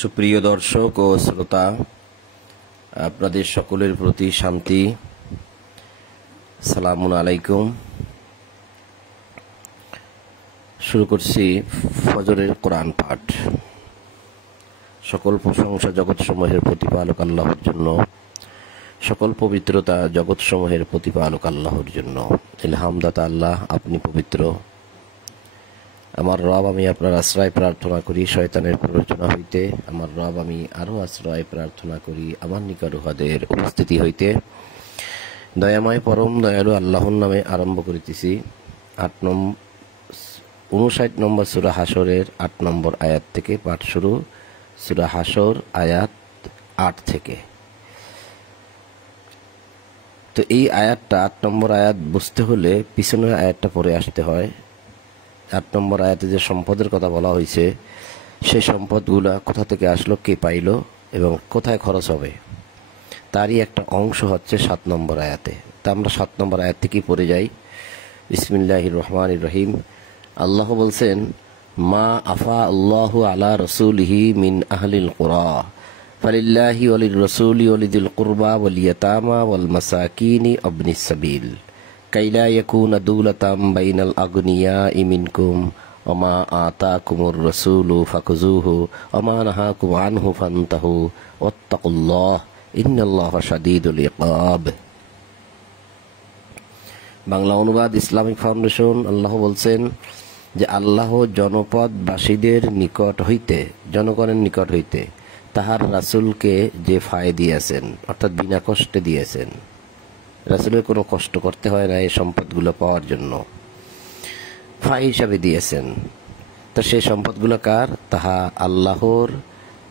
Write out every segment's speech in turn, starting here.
সুপ্রিয় দর্শক ও শ্রোতা, আপনাদের সকলের প্রতি শান্তি। সালামুন আলাইকুম। শুরু করছি ফজরের কোরআন পাঠ। সকল প্রশংসা জগৎসমূহের প্রতিপালক আল্লাহর জন্য, সকল পবিত্রতা জগৎসমূহের প্রতিপালক আল্লাহর জন্য। ইলহামদাতা আল্লাহ, আপনি পবিত্র। আমার রব, আমি আপনার আশ্রয় প্রার্থনা করি শয়তানের প্ররোচনা হইতে। আমার রব, আমি আরও আশ্রয় প্রার্থনা করি আমার নিকট উহাদের উপস্থিতি হইতে। দয়াময় পরম দয়ালু আল্লাহর নামে আরম্ভ করিতেছি। 59 নম্বর সূরা হাসরের 8 নম্বর আয়াত থেকে পাঠ শুরু। সূরা হাসর আয়াত 8 থেকে। তো এই আয়াতটা 8 নম্বর আয়াত বুঝতে হলে পিছনের আয়াতটা পড়ে আসতে হয়। 8 নম্বর আয়াতে যে সম্পদের কথা বলা হয়েছে, সেই সম্পদগুলা কোথা থেকে আসলো, কে পাইল এবং কোথায় খরচ হবে, তারই একটা অংশ হচ্ছে 7 নম্বর আয়াতে। তা আমরা 7 নম্বর আয়াত থেকেই পড়ে যাই। বিসমিল্লাহির রহমানির রহিম। আল্লাহ বলছেন, মা আফা আল্লাহু আলা রসুলিহি মিন আহলিল কুরা ফালিল্লাহি ওয়ালির রসুলি ওয়ালিদিল কুরবা ওয়াল ইয়াতামা ওয়াল মাসাকিনি ওয়াবনিস সাবিল কাইলা ইয়াকুনা দুলাতাম বাইনাল আগনিয়াই মিনকুম ওমা আতাকুমুর রাসূলু ফাকুযুহু ওমা নাহাকুম আনহু ফান্তাহু ওয়াত্তাকুল্লাহ ইন্নাল্লাহা শাদীদুল ইকাব। বাংলা অনুবাদ ইসলামিক ফাউন্ডেশন। আল্লাহ বলছেন যে আল্লাহ জনপদবাসীদের নিকট হইতে, জনগণের নিকট হইতে তাহার রাসূলকে যে ফায় দিয়েছেন, অর্থাৎ বিনা কষ্টে দিয়েছেন। রাসূলের কোনো কষ্ট করতে হয় না এই সম্পদগুলো পাওয়ার জন্য, ফায় হিসাবে দিয়েছেন। তা সেই সম্পদগুলো কার? তাহা আল্লাহর,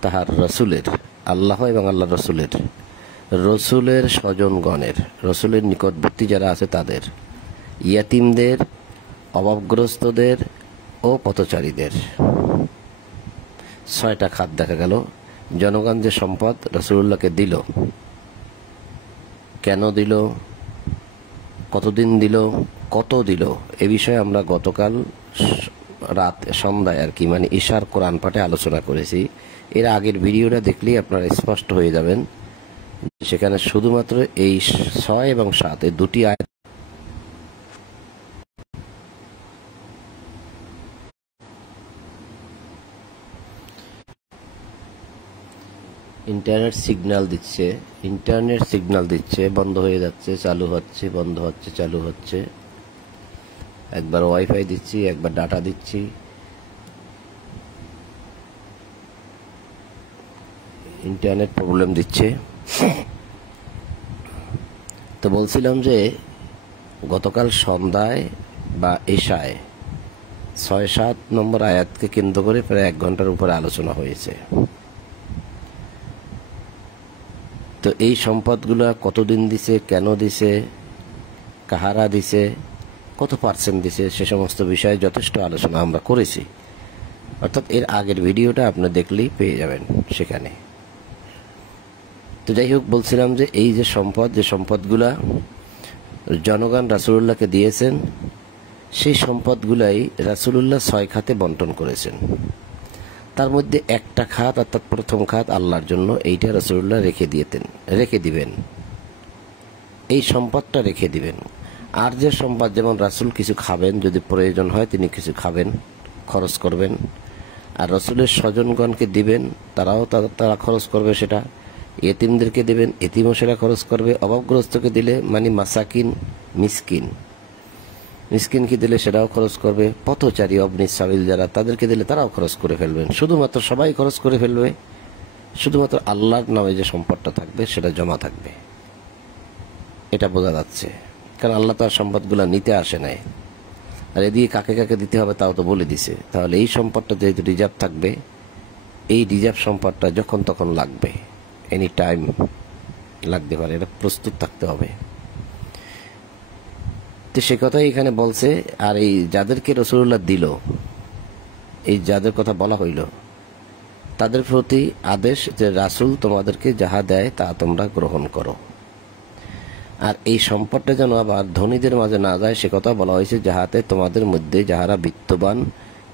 তাহার রসুলের, আল্লাহ এবং আল্লাহ রসুলের, রসুলের স্বজনগণের, রসুলের নিকটবর্তী যারা আছে তাদের, ইয়াতিমদের, অভাবগ্রস্তদের ও পথচারীদের। 6টা খাত দেখা গেল। জনগণ যে সম্পদ রাসূলুল্লাহকে দিল, কেন দিল, কতদিন দিল, কত দিল, এ বিষয়ে আমরা গতকাল রাত সন্ধ্যায় আর কি, মানে ঈশার কোরআন পাঠে আলোচনা করেছি। এর আগের ভিডিওটা দেখলেই আপনারা স্পষ্ট হয়ে যাবেন। সেখানে শুধুমাত্র এই 6 এবং 7 এই দুটি আয়াত ইন্টারনেট সিগন্যাল দিচ্ছে, বন্ধ হয়ে যাচ্ছে, চালু হচ্ছে, বন্ধ হচ্ছে, চালু হচ্ছে। একবার ওয়াইফাই দিচ্ছি, একবার ডাটা দিচ্ছি। ইন্টারনেট প্রবলেম দিচ্ছে। তো বলছিলাম যে গতকাল সন্ধ্যায় বা ঈশায় 6-7 নম্বর আয়াতকে কেন্দ্র করে প্রায় 1 ঘন্টার উপরে আলোচনা হয়েছে। তো এই সম্পদগুলো কতদিন দিছে, কেন দিছে, কাহারা দিছে, কত পার্সেন্ট দিছে, সে সমস্ত বিষয়ে যথেষ্ট আলোচনা আমরা করেছি। অর্থাৎ এর আগের ভিডিওটা আপনি দেখলেই পেয়ে যাবেন সেখানে। তো যাই হোক, বলছিলাম যে এই যে সম্পদ, যে সম্পদগুলা জনগণ রাসূলুল্লাহকে দিয়েছেন, সেই সম্পদগুলাই রাসূলুল্লাহ 6 খাতে বন্টন করেছেন। তার মধ্যে একটা খাত, অর্থাৎ প্রথম খাত আল্লাহর জন্য, এইটা রাসূলুল্লাহ রেখে দিবেন, এই সম্পদটা রেখে দিবেন। আর যে সম্পদ, যেমন রাসূল কিছু খাবেন, যদি প্রয়োজন হয় তিনি কিছু খাবেন, খরচ করবেন। আর রাসূলের স্বজনগণকে দিবেন, তারা খরচ করবে সেটা। এতিমদেরকে দেবেন, এতিমও সেটা খরচ করবে। অভাবগ্রস্তকে দিলে মানে মাসাকিন, মিসকিনকে দিলে সেটাও খরচ করবে। পথচারী অবনিস সাবিল যারা, তাদেরকে দিলে তারাও খরচ করে ফেলবেন। শুধুমাত্র সবাই খরচ করে ফেলবে, শুধুমাত্র আল্লাহর নামে যে সম্পদটা থাকবে সেটা জমা থাকবে। এটা বোঝা যাচ্ছে, কারণ আল্লাহ তার সম্পদগুলো নিতে আসে নাই। আর এদিকে কাকে কাকে দিতে হবে তাও তো বলে দিছে। তাহলে এই সম্পদটা যেহেতু রিজার্ভ থাকবে, এই রিজার্ভ সম্পদটা যখন তখন লাগবে, এনি টাইম লাগতে পারে, এটা প্রস্তুত থাকতে হবে। তো সে কথাই এখানে বলছে। আর এই যাদেরকে রাসূলুল্লাহ দিল, এই যাদের কথা বলা হইল, তাদের প্রতি আদেশ যে রাসূল তোমাদেরকে যাহা দেয় তা তোমরা গ্রহণ করো। আর এই সম্পদটা যেন আবার ধনীদের মাঝে না যায় সে কথা বলা হয়েছে, যাহাতে তোমাদের মধ্যে যাহারা বিত্তবান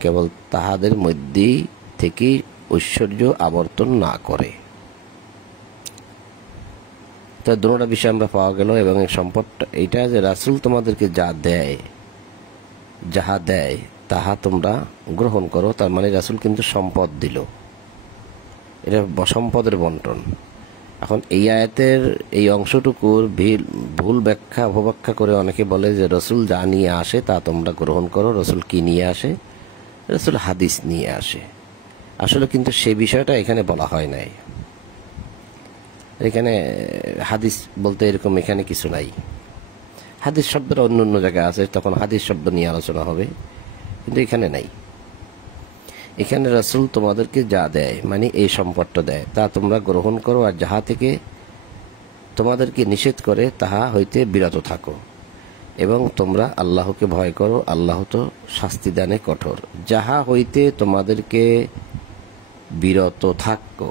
কেবল তাহাদের মধ্যেই থেকে ঐশ্বর্য আবর্তন না করে। তো দুটো বিষয় আমরা পাওয়া গেল। এবং এই সম্পদটা এইটা যে রাসূল তোমাদেরকে যাহা দেয় তাহা তোমরা গ্রহণ করো, তার মানে রাসূল কিন্তু সম্পদ দিল, এটা সম্পদের বন্টন। এখন এই আয়াতের এই অংশটুকুর ভুল ব্যাখ্যা অপব্যাখ্যা করে অনেকে বলে যে রসুল যা নিয়ে আসে তা তোমরা গ্রহণ করো। রসুল কি নিয়ে আসে? রসুল হাদিস নিয়ে আসে। আসলে কিন্তু সেই বিষয়টা এখানে বলা হয় নাই। এখানে হাদিস বলতে এরকম এখানে কিছু নাই। হাদিস শব্দটা অন্য অন্য জায়গায় আছে, তখন হাদিস শব্দ নিয়ে আলোচনা হবে, কিন্তু এখানে নাই। এখানে রাসূল তোমাদেরকে যা দেয় মানে এই সম্পদটা দেয় তা তোমরা গ্রহণ করো, আর যাহা থেকে তোমাদেরকে নিষেধ করে তাহা হইতে বিরত থাকো, এবং তোমরা আল্লাহকে ভয় করো, আল্লাহ তো শাস্তি দানে কঠোর। যাহা হইতে তোমাদেরকে বিরত থাকো,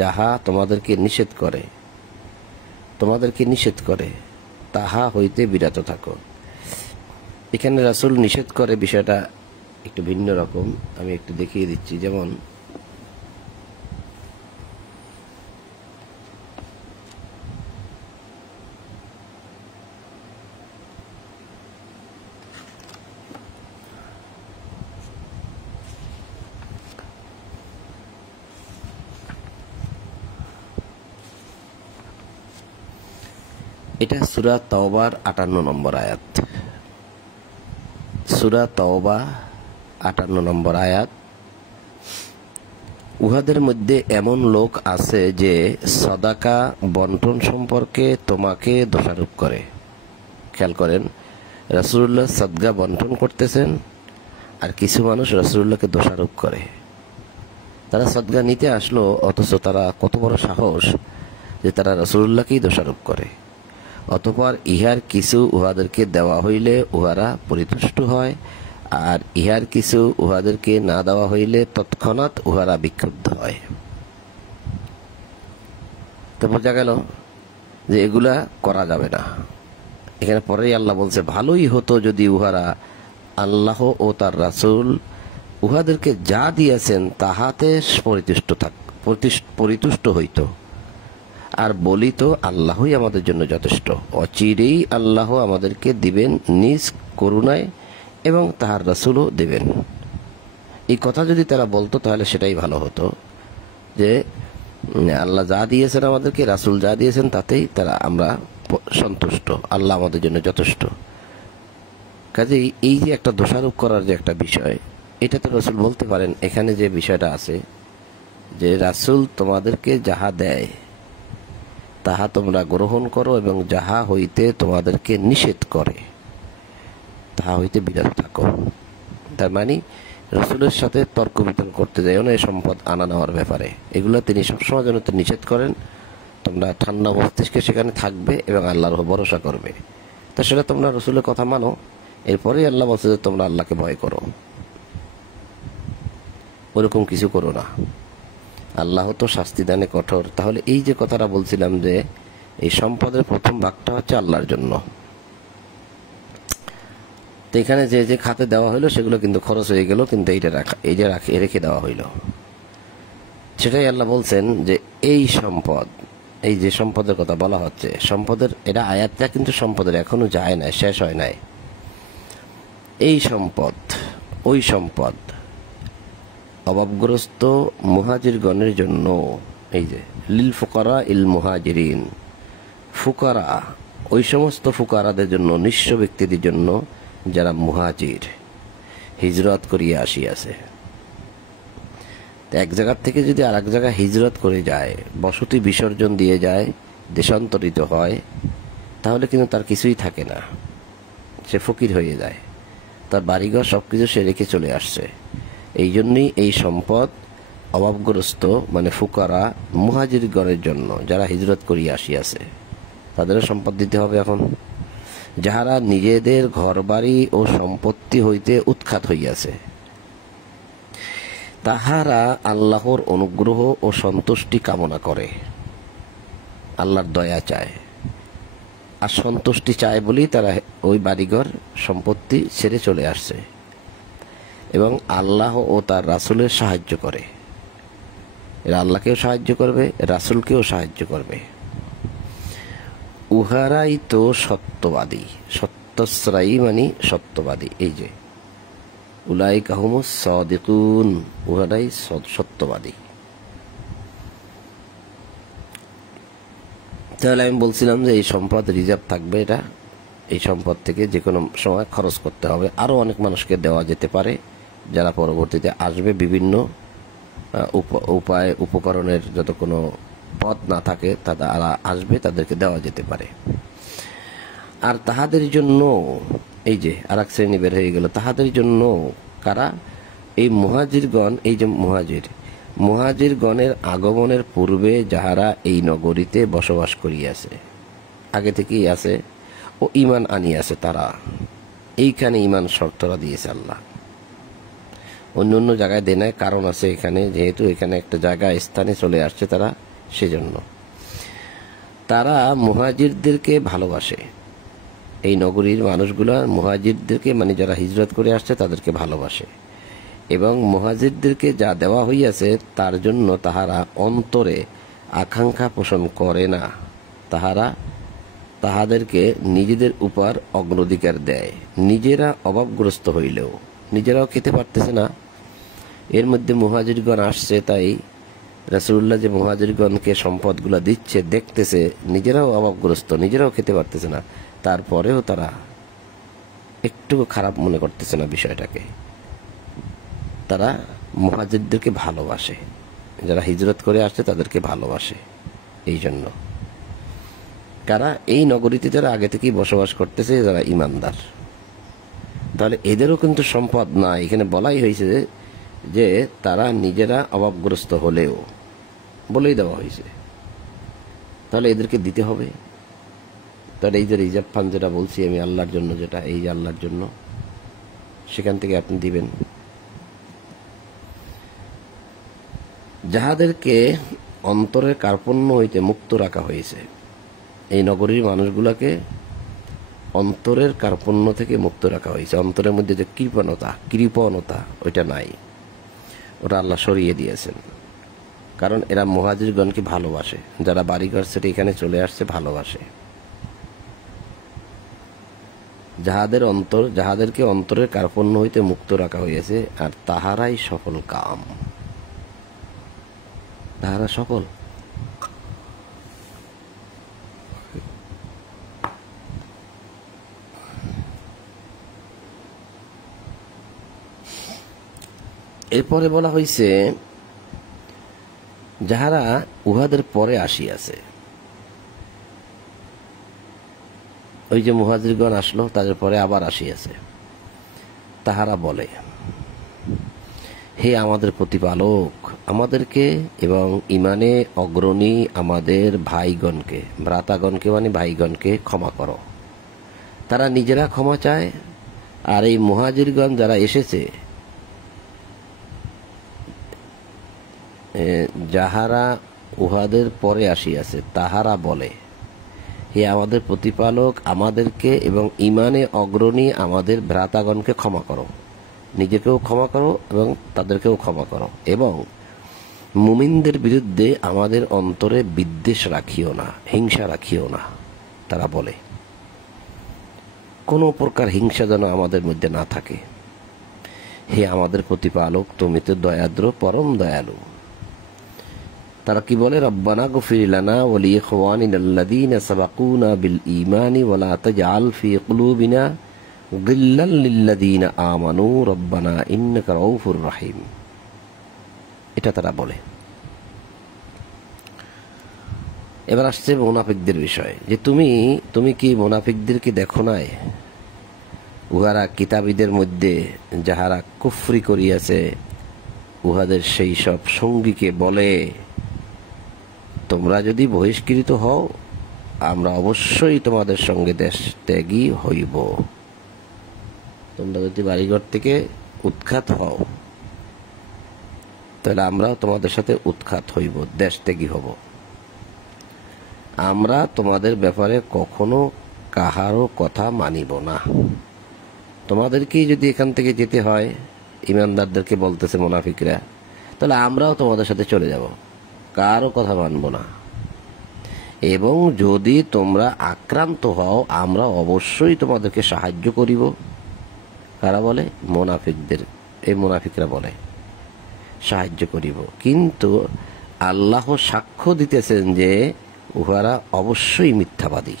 যাহা তোমাদেরকে নিষেধ করে তাহা হইতে বিরত থাকো। এখানে রাসূল নিষেধ করে বিষয়টা একটু ভিন্ন রকম, আমি একটু দেখিয়ে দিচ্ছি। যেমন এটা সূরা তাওবার 58 নম্বর আয়াত। সূরা তাওবা 58 নম্বর আয়াত। উহাদের মধ্যে এমন লোক আছে যে সদাকা বন্টন সম্পর্কে তোমাকে দোষারোপ করে। খেয়াল করেন, রাসূলুল্লাহ সদকা বন্টন করতেছেন আর কিছু মানুষ রাসূলুল্লাহকে দোষারোপ করে। তারা সদকা নিতে আসলো, অথচ তারা কত বড় সাহস যে তারা রাসূলুল্লাহকেই দোষারোপ করে। অতঃপর ইহার কিছু উহাদেরকে দেওয়া হইলে উহারা পরিতুষ্ট হয়, আর ইহার কিছু উহাদেরকে না দেওয়া হইলে তৎক্ষণাৎ উহারা বিক্ষুব্ধ হয়। তো বোঝা গেল যে এগুলা করা যাবে না। এখানে পরেই আল্লাহ বলছে, ভালোই হতো যদি উহারা আল্লাহ ও তার রাসূল উহাদেরকে যা দিয়েছেন তাহাতে পরিতুষ্ট হইত, আর বলিত আল্লাহই আমাদের জন্য যথেষ্ট। অচিরেই আল্লাহ আমাদেরকে দিবেন নিজ করুণায় এবং তাহার রাসূলও দেবেন। এই কথা যদি তারা বলতো তাহলে সেটাই ভালো হতো, যে আল্লাহ যা দিয়েছেন আমাদেরকে, রাসূল যা দিয়েছেন তাতেই আমরা সন্তুষ্ট, আল্লাহ আমাদের জন্য যথেষ্ট। কাজেই এই যে একটা দোষারোপ করার যে একটা বিষয়, এটা তো রাসূল বলতে পারেন। এখানে যে বিষয়টা আছে যে রাসূল তোমাদেরকে যাহা দেয় তাহা তোমরা গ্রহণ করো, এবং যাহা হইতে তোমাদেরকে নিষেধ করে তাহা হইতে বিরত থাকো। তার মানে রাসূলের সাথে তর্ক বিতর্ক করতে যাইও না এই সম্পদ আনা নেওয়ার ব্যাপারে। এগুলো তিনি সবসময় যেন নিষেধ করেন। তোমরা ঠান্ডা মস্তিষ্কে সেখানে থাকবে এবং আল্লাহর ভরসা করবে। তো সেটা তোমরা রাসূলের কথা মানো। এরপরেই আল্লাহ বলছে যে তোমরা আল্লাহকে ভয় করো, ওরকম কিছু করো না, আল্লাহ তো শাস্তি দানে কঠোর। তাহলে এই যে কথাটা বলছিলাম যে এই সম্পদের প্রথম ভাগটা হচ্ছে আল্লাহর জন্য। তো এখানে যে যে খাতে দেওয়া হইলো সেগুলো কিন্তু খরচ হয়ে গেল, কিন্তু রেখে দেওয়া হইলো। সেটাই আল্লাহ বলছেন যে এই সম্পদ, এই যে সম্পদের কথা বলা হচ্ছে, সম্পদের এটা আয়াতটা কিন্তু সম্পদের এখনো যায় না, শেষ হয় নাই। এই সম্পদ, ওই সম্পদ অভাবগ্রস্ত মুহাজিরগণের জন্য, এই যে লিল ফুকারা ইল মুহাজিরিন, ফুকারা ওই সমস্ত ফুকারাদের জন্য, নিঃস্ব ব্যক্তিদের জন্য যারা মুহাজির, হিজরত করিয়া আসিয়াছে। এক জায়গার থেকে যদি আর এক জায়গায় হিজরত করে যায়, বসতি বিসর্জন দিয়ে যায়, দেশান্তরিত হয়, তাহলে কিন্তু তার কিছুই থাকে না, সে ফকির হয়ে যায়। তার বাড়িঘর সবকিছু সে রেখে চলে আসছে। এই জন্যই এই সম্পদ অভাবগ্রস্ত মানে ফুকারা মুহাজিরগণের জন্য, যারা হিজরত করিয়া আসিয়াছে, তাদেরও সম্পদ দিতে হবে। এখন যাহারা নিজেদের ঘরবাড়ি ও সম্পত্তি হইতে উৎখাত হইয়াছে, তাহারা আল্লাহর অনুগ্রহ ও সন্তুষ্টি কামনা করে, আল্লাহর দয়া চায়, আর সন্তুষ্টি চায় বলেই তারা ওই বাড়িঘর সম্পত্তি ছেড়ে চলে আসছে এবং আল্লাহ ও তার রাসূলের সাহায্য করে। এরা আল্লাহকেও সাহায্য করবে, রাসূলকেও সাহায্য করবে। উহারাই তো সত্যবাদী, সত্যশ্রায়ী মানে সত্যবাদী। এই যে উলাইকা হুমুস সাদিকুন, উহারাই সত্যবাদী। তাহলে আমি বলছিলাম যে এই সম্পদ রিজার্ভ থাকবে, এটা এই সম্পদ থেকে যে কোনো সময় খরচ করতে হবে। আরও অনেক মানুষকে দেওয়া যেতে পারে যারা পরবর্তীতে আসবে, বিভিন্ন উপায় উপকরণের যত কোনো পথ না থাকে তারা আসবে, তাদেরকে দেওয়া যেতে পারে। আর তাহাদের জন্য, এই যে আর এক শ্রেণী বের হয়ে গেল, তাহাদের জন্য কারা? এই মুহাজিরগণ। এই যে মুহাজিরগণের আগমনের পূর্বে যাহারা এই নগরীতে বসবাস করিয়াছে, আগে থেকেই আছে ও ঈমান আনিয়াছে, তারা এইখানে ঈমান শর্তরা দিয়েছে আল্লাহ। অন্য অন্য জায়গায় দেয় নাই, কারণ আছে এখানে, যেহেতু এখানে একটা জায়গা স্থানে চলে আসছে তারা, সেজন্য তারা মুহাজিরদেরকে ভালোবাসে। এই নগরীর মানুষগুলা মুহাজিরদেরকে, মানে যারা হিজরত করে আসছে তাদেরকে ভালোবাসে এবং মুহাজিরদেরকে যা দেওয়া হইয়াছে তার জন্য তাহারা অন্তরে আকাঙ্ক্ষা পোষণ করে না। তাহারা তাহাদেরকে নিজেদের উপর অগ্রাধিকার দেয়। নিজেরা অভাবগ্রস্ত হইলেও, নিজেরাও খেতে পারতেছে না, এর মধ্যে মুহাজিরগণ আসছে, তাই রাসূলুল্লাহ যে মুহাজিরগণকে সম্পদগুলা দিচ্ছে দেখতেছে, নিজেরাও অভাবগ্রস্ত, নিজেরাও খেতে পারতেছে না, তারপরেও তারা একটু খারাপ মনে করতেছে না বিষয়টাকে। তারা মুহাজিরদেরকে ভালোবাসে, যারা হিজরত করে আসছে তাদেরকে ভালোবাসে। এই জন্য কারা? এই নগরীতে যারা আগে থেকেই বসবাস করতেছে, যারা ইমানদার। তাহলে এদেরও কিন্তু সম্পদ না, এখানে বলাই হয়েছে যে তারা নিজেরা অভাবগ্রস্ত হলেও, বলেই দেওয়া হয়েছে। তাহলে এদেরকে দিতে হবে। তাহলে এই যে রিজার্ভ ফান্ড যেটা বলছি আমি আল্লাহর জন্য, যেটা এই যে আল্লাহর জন্য, সেখান থেকে আপনি দিবেন। যাহাদেরকে অন্তরের কার্পণ্য হইতে মুক্ত রাখা হয়েছে, এই নগরীর মানুষগুলাকে অন্তরের কার্পণ্য থেকে মুক্ত রাখা হয়েছে। অন্তরের মধ্যে যে কৃপণতা ওইটা নাই, ওটা আল্লাহ সরিয়ে দিয়েছেন। কারণ এরা মুহাজিরগণকে ভালোবাসে, যারা বাড়িঘর ছেড়ে এখানে চলে আসছে ভালোবাসে। যাহাদেরকে অন্তরের কার্পণ্য হইতে মুক্ত রাখা হইয়াছে, আর তাহারাই সফল কাম, তাহারা সফল। এরপরে বলা হয়েছে যাহারা উহাদের পরে আসিয়াছে। ওই যে মুহাজিরগণ আসলো, তাদের পরে আবার আসিয়াছে। তাহারা বলে, হে আমাদের প্রতিপালক, আমাদেরকে এবং ইমানে অগ্রণী আমাদের ভাইগণকে, ভ্রাতাগণকে মানে ভাইগণকে ক্ষমা করো। তারা নিজেরা ক্ষমা চায়। আর এই মুহাজিরগণ যারা এসেছে, যাহারা উহাদের পরে আসিয়াছে, তাহারা বলে, হে আমাদের প্রতিপালক, আমাদেরকে এবং ইমানে অগ্রণী আমাদের ভ্রাতাগণকে ক্ষমা করো। নিজেকেও ক্ষমা করো এবং তাদেরকেও ক্ষমা করো, এবং মুমিনদের বিরুদ্ধে আমাদের অন্তরে বিদ্বেষ রাখিও না, হিংসা রাখিও না। তারা বলে কোনো প্রকার হিংসা যেন আমাদের মধ্যে না থাকে। হে আমাদের প্রতিপালক, তুমি তো দয়াদ্র, পরম দয়ালু। তারা কি বলে? রব্বানা গফির লানা ওয়া লিইখওয়ানিনাল্লাযীনা সাবাকুনা বিল ঈমানি ওয়া লা তাজআল ফী কুলুবিনা গিল্লাল লিল্লাযীনা আমানু রব্বানা ইন্নাকা রাউফুর রহিম। এটা তারা বলে। এবার আসছে মুনাফিকদের বিষয়, যে তুমি কি মুনাফিকদেরকে দেখো নাই? উহারা কিতাবীদের মধ্যে যাহারা কুফরি করিয়াছে, উহাদের সেই সব সঙ্গীকে বলে, তোমরা যদি বহিষ্কৃত হও, আমরা অবশ্যই তোমাদের সঙ্গে দেশ ত্যাগী হইব। তোমরা যদি বাড়িঘর থেকে উৎখাত হও, তাহলে আমরাও তোমাদের সাথে উৎখাত হইব, দেশ ত্যাগী হব। আমরা তোমাদের ব্যাপারে কখনো কাহারও কথা মানিব না। তোমাদেরকেই যদি এখান থেকে যেতে হয়, ইমানদারদেরকে বলতেছে মুনাফিকরা, তাহলে আমরাও তোমাদের সাথে চলে যাব, কারও কথা মানব না। এবং যদি তোমরা আক্রান্ত হও, আমরা অবশ্যই তোমাদেরকে সাহায্য করিব। কারা বলে? মুনাফিকদের, এই মুনাফিকরা বলে সাহায্য করিব। কিন্তু আল্লাহ সাক্ষ্য দিতেছেন যে উহারা অবশ্যই মিথ্যাবাদী।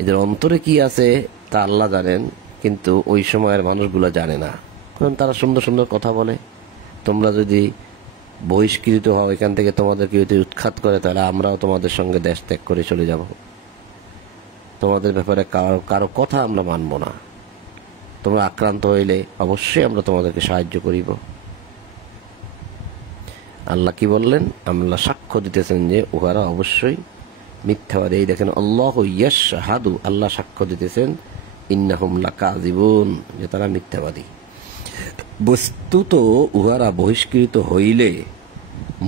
এদের অন্তরে কি আছে তা আল্লাহ জানেন, কিন্তু ওই সময়ের মানুষগুলো জানে না। কারণ তারা সুন্দর সুন্দর কথা বলে, তোমরা যদি বহিষ্কৃত হও এখান থেকে, তোমাদেরকে যদি উৎখাত করে, তাহলে আমরাও তোমাদের সঙ্গে দেশ ত্যাগ করে চলে যাব, তোমাদের ব্যাপারে কারো কথা আমরা মানব না। তোমরা আক্রান্ত হইলে অবশ্যই আমরা তোমাদেরকে সাহায্য করিব। আল্লাহ কি বললেন? আল্লাহ সাক্ষ্য দিতেছেন যে উহারা অবশ্যই মিথ্যাবাদী। এই দেখেন, আল্লাহু ইয়াশহাদু, আল্লাহ সাক্ষ্য দিতেছেন, ইন্নাহুম লাকাযিবুন, যে তারা মিথ্যাবাদী। বস্তুত উহারা বহিষ্কৃত হইলে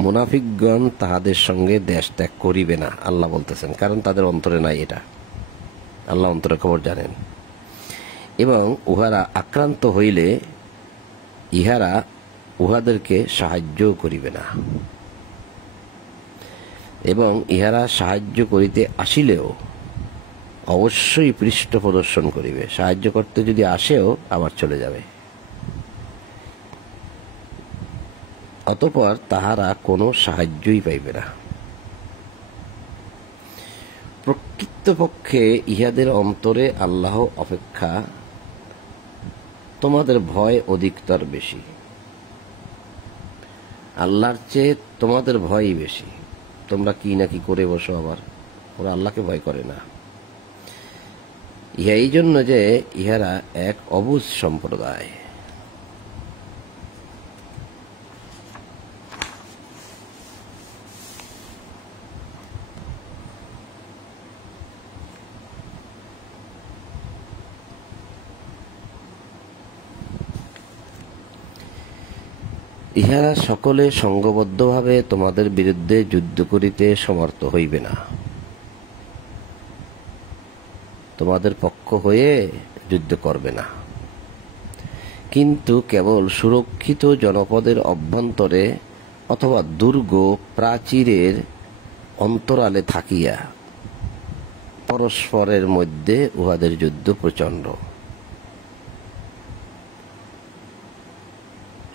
মুনাফিকগণ তাহাদের সঙ্গে দেশ ত্যাগ করিবে না, আল্লাহ বলতেছেন। কারণ তাদের অন্তরে নাই এটা, আল্লাহ অন্তরের খবর জানেন। এবং উহারা আক্রান্ত হইলে ইহারা উহাদেরকে সাহায্য করিবে না। এবং ইহারা সাহায্য করিতে আসিলেও অবশ্যই পৃষ্ঠ প্রদর্শন করিবে। সাহায্য করতে যদি আসেও আবার চলে যাবে। অতঃপর তাহারা কোনো সাহায্যই পাইবে না। প্রকৃতপক্ষে ইহাদের অন্তরে আল্লাহ অপেক্ষা তোমাদের ভয় অধিকতর বেশি। আল্লাহর চেয়ে তোমাদের ভয়ই বেশি। তোমরা কি না কি করে বসো, আবার ওরা আল্লাহকে ভয় করে না। ইহা এই জন্য যে ইহারা এক অবুঝ সম্প্রদায়। ইহারা সকলে সঙ্গবদ্ধভাবে তোমাদের বিরুদ্ধে যুদ্ধ করিতে সমর্থ হইবে না। তোমাদের পক্ষ হয়ে যুদ্ধ করবে না, কিন্তু কেবল সুরক্ষিত জনপদের অভ্যন্তরে অথবা দুর্গ প্রাচীরের অন্তরালে থাকিয়া পরস্পরের মধ্যে উহাদের যুদ্ধ প্রচণ্ড।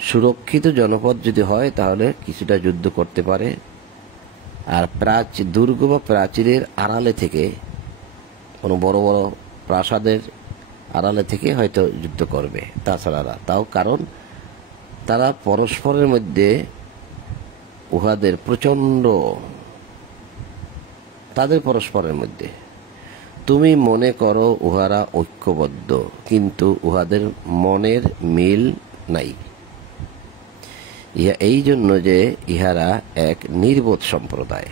সুরক্ষিত জনপদ যদি হয় তাহলে কিছুটা যুদ্ধ করতে পারে, আর দুর্গ বা প্রাচীরের আড়ালে থেকে, কোনো বড় বড় প্রাসাদের আড়ালে থেকে হয়তো যুদ্ধ করবে, তাছাড়া তাও। কারণ তারা পরস্পরের মধ্যে উহাদের প্রচণ্ড, তাদের পরস্পরের মধ্যে তুমি মনে করো উহারা ঐক্যবদ্ধ, কিন্তু উহাদের মনের মিল নাই। ইহা এই জন্য যে ইহারা এক নির্বোধ সম্প্রদায়,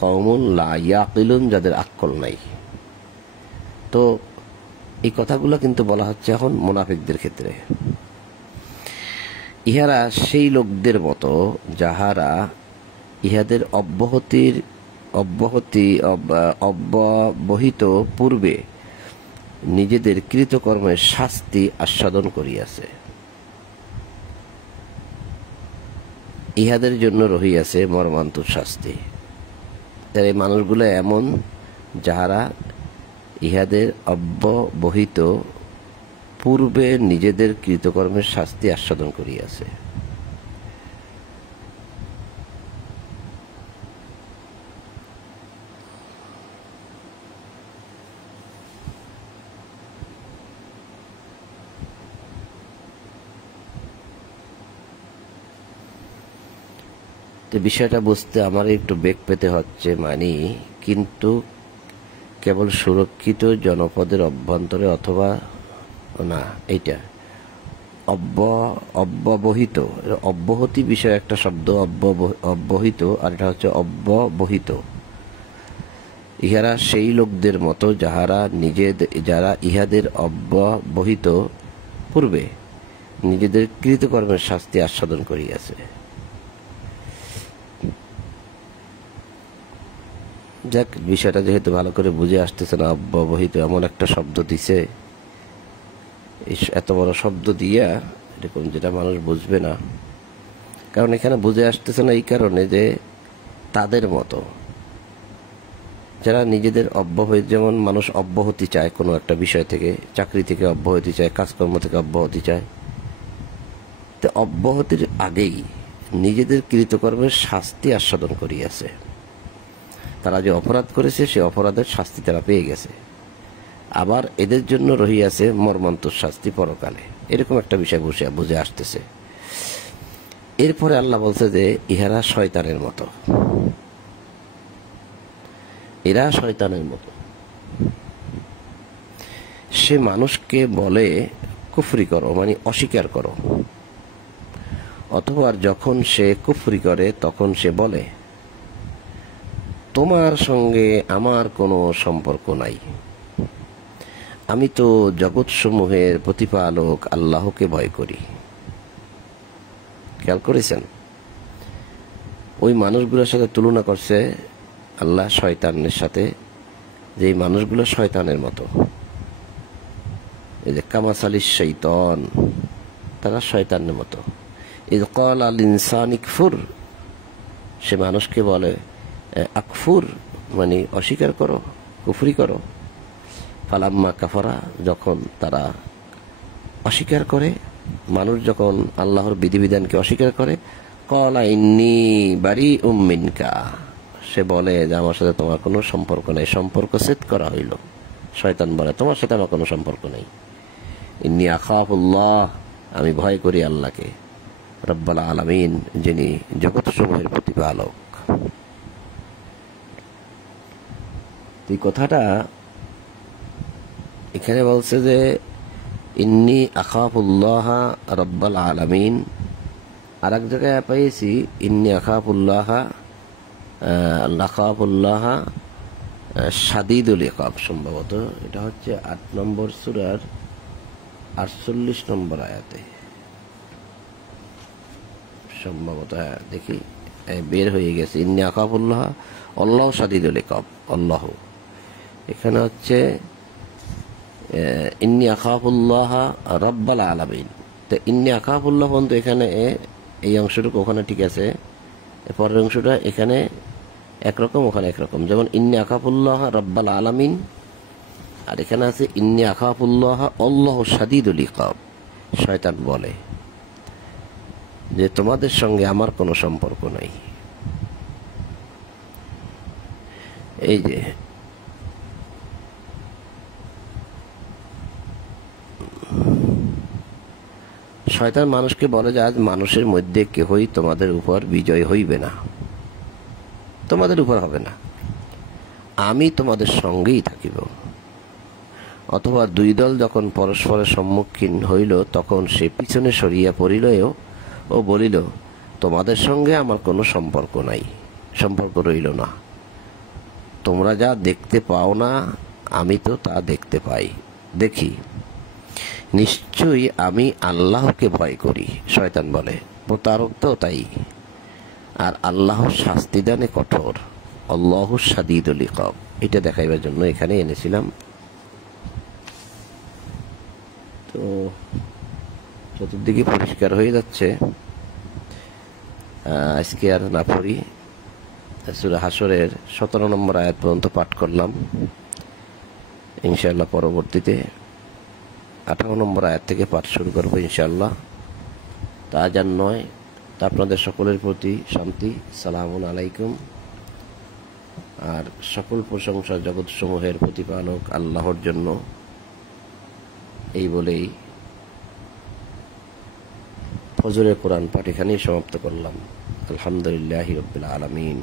কওমুন লা ইয়াকিলুন, যাদের আক্কল নাই। তো এই কথাগুলো কিন্তু বলা হচ্ছে এখন মুনাফিকদের ক্ষেত্রে। ইহারা সেই লোকদের মতো যাহারা ইহাদের অব্যবহিত পূর্বে নিজেদের কৃতকর্মের শাস্তি আস্বাদন করিয়াছে। ইহাদের জন্য রহিয়াছে মর্মান্তুদ শাস্তি। তার এই মানুষগুলো এমন যাহারা ইহাদের অব্যবহিত পূর্বে নিজেদের কৃতকর্মের শাস্তি আস্বাদন করিয়াছে। তো বিষয়টা বুঝতে আমার একটু বেগ পেতে হচ্ছে, কিন্তু কেবল সুরক্ষিত জনপদের অভ্যন্তরে অথবা না, এইটা অব্যবহিত, অব্যাহতি বিষয় একটা শব্দ, অব্যবহিত, আর এটা হচ্ছে অব্যবহিত। ইহারা সেই লোকদের মতো যারা ইহাদের অব্যবহিত পূর্বে নিজেদের কৃতকর্মের শাস্তি আস্বাদন করিয়াছে। যাক, বিষয়টা যেহেতু ভালো করে বুঝে আসতেছে না, অব্যবহিত এমন একটা শব্দ দিছে, এত বড় শব্দ দিয়া এরকম, যেটা মানুষ বুঝবে না। কারণ এখানে বুঝে আসতেছে না এই কারণে যে তাদের মতো যারা নিজেদের অব্যাহতি, যেমন মানুষ অব্যাহতি চায় কোনো একটা বিষয় থেকে, চাকরি থেকে অব্যাহতি চায়, কাজকর্ম থেকে অব্যাহতি চায়, তো অব্যাহতির আগেই নিজেদের কৃতকর্মের শাস্তি আস্বাদন করিয়াছে। তারা যে অপরাধ করেছে সে অপরাধের শাস্তি তারা পেয়ে গেছে, আবার এদের জন্য রহিয়াছে মর্মান্তিক শাস্তি পরকালে। এরকম একটা বিষয় বুঝে আসতেছে। এরপরে আল্লাহ বলছে যে ইহারা শয়তানের মতো, এরা শয়তানের মতো। সে মানুষকে বলে কুফরি করো, মানে অস্বীকার করো, অথবা যখন সে কুফরি করে তখন সে বলে তোমার সঙ্গে আমার কোনো সম্পর্ক নাই, আমি তো জগৎসমূহের প্রতিপালক আল্লাহকে ভয় করি। খেয়াল করেছেন? ওই মানুষগুলোর সাথে তুলনা করছে আল্লাহ শয়তানের সাথে, যে এই মানুষগুলো শয়তানের মতো। এই যে কামাসালিস শৈতান, তারা শয়তানের মতো। ইয ক্বালা আল ইনসানু ইকফুর, সে মানুষকে বলে আকফুর, মানে অস্বীকার করো, কুফরি করো। ফালাম্মা কাফারা, যখন তারা অস্বীকার করে, মানুষ যখন আল্লাহর বিধিবিধানকে অস্বীকার করে, ক্বালা ইন্নী বারিউম মিনকা, সে বলে যে আমার সাথে তোমার কোনো সম্পর্ক নেই, সম্পর্ক ছেদ করা হইল। শয়তান বলে তোমার সাথে আমার কোনো সম্পর্ক নেই। ইন্নী আখাফুল্লাহ, আমি ভয় করি আল্লাহকে, রব্বুল আলামিন, যিনি জগৎসমূহের প্রতিপালক। এই কথাটা এখানে বলছে যে ইন্নী আখাফুল্লাহ রব্বুল আলামিন। আর এক জায়গায় পেয়েছি ইন্নী আখাফুল্লাহ শাদীদুল ইকাব, সম্ভবত এটা হচ্ছে 8 নম্বর সূরার 48 নম্বর আয়াতে সম্ভবত। হ্যাঁ, দেখি বের হয়ে গেছে, ইন্নী আখাফুল্লাহ আল্লাহ শাদীদুল ইকাব। আল্লাহ এখানে হচ্ছে ইন্নী আখাফুল্লাহ রব্বুল আলামিন। তো ইন্নী আখাফুল্লাহ বন্ধু এখানে এই অংশটুকু ওখানে ঠিক আছে, পরের অংশটা এখানে একরকম ওখানে একরকম। যেমন ইন্নী আখাফুল্লাহ রব্বুল আলামিন, আর এখানে আছে ইন্নী আখাফুল্লাহ আল্লাহ শাদীদুল ইকাব। শয়তান বলে যে তোমাদের সঙ্গে আমার কোনো সম্পর্ক নাই। এই যে শয়তান মানুষকে বলে যে আজ মানুষের মধ্যে কেহই তোমাদের উপর বিজয় হইবে না, তোমাদের উপর হবে না, আমি তোমাদের সঙ্গেই থাকিব। অথবা দুই দল যখন পরস্পরের সম্মুখীন হইল তখন সে পিছনে সরিয়া পড়িল ও বলিল তোমাদের সঙ্গে আমার কোনো সম্পর্ক নাই, সম্পর্ক রইল না। তোমরা যা দেখতে পাও না আমি তো তা দেখতে পাই, দেখি, নিশ্চয়ই আমি আল্লাহকে ভয় করি। শয়তান বলে, প্রতারক তো তাই। আর আল্লাহর শাস্তিদানে কঠোর, আল্লাহু শাদীদুল ইকাব। এটা দেখাইবার জন্য এখানে এনেছিলাম। তো চতুর্দিকে পরিষ্কার হয়ে যাচ্ছে। আজকে আর না পড়ি, সূরা হাসরের 17 নম্বর আয়াত পর্যন্ত পাঠ করলাম। ইনশাআল্লাহ পরবর্তীতে 18 নম্বর আয়াত থেকে পাঠ শুরু করবো ইনশাআল্লাহ। তা আজ আর নয়, তা আপনাদের সকলের প্রতি শান্তি, সালামুন আলাইকুম। আর সকল প্রশংসা জগৎসমূহের প্রতিপালক আল্লাহর জন্য। এই বলেই ফজরের কোরআন পাঠ এখানেই সমাপ্ত করলাম। আলহামদুলিল্লাহি রাব্বিল আলামিন।